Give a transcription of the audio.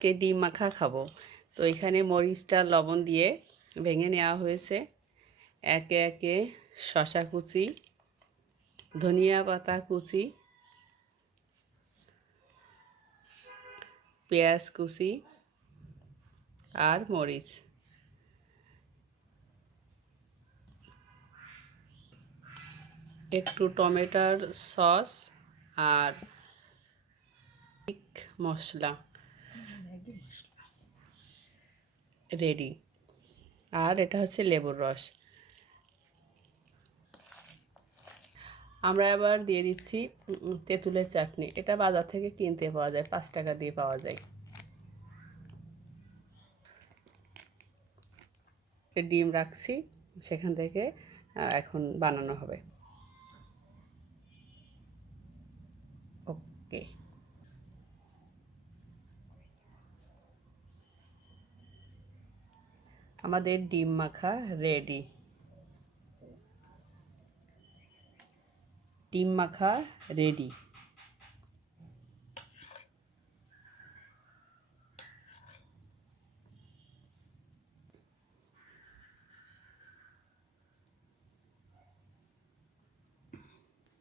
কে ডিম মাখা খাবো। তো এখানে মরিচটা লবণ দিয়ে ভেঙে নেওয়া হয়েছে। একে একে শসা কুচি, ধনিয়া পাতা কুচি, পেঁয়াজ কুচি আর মরিচ, একটু টমেটোর সস আর মশলা রেডি। আর এটা হচ্ছে লেবুর রস। আমরা এবার দিয়ে দিচ্ছি তেঁতুলের চাটনি। এটা বাজার থেকে কিনতে পাওয়া যায়, 5 টাকা দিয়ে পাওয়া যায়। ডিম রাখছি, সেখান থেকে এখন বানানো হবে। ওকে, আমাদের ডিম মাখা রেডি। ডিম মাখা রেডি।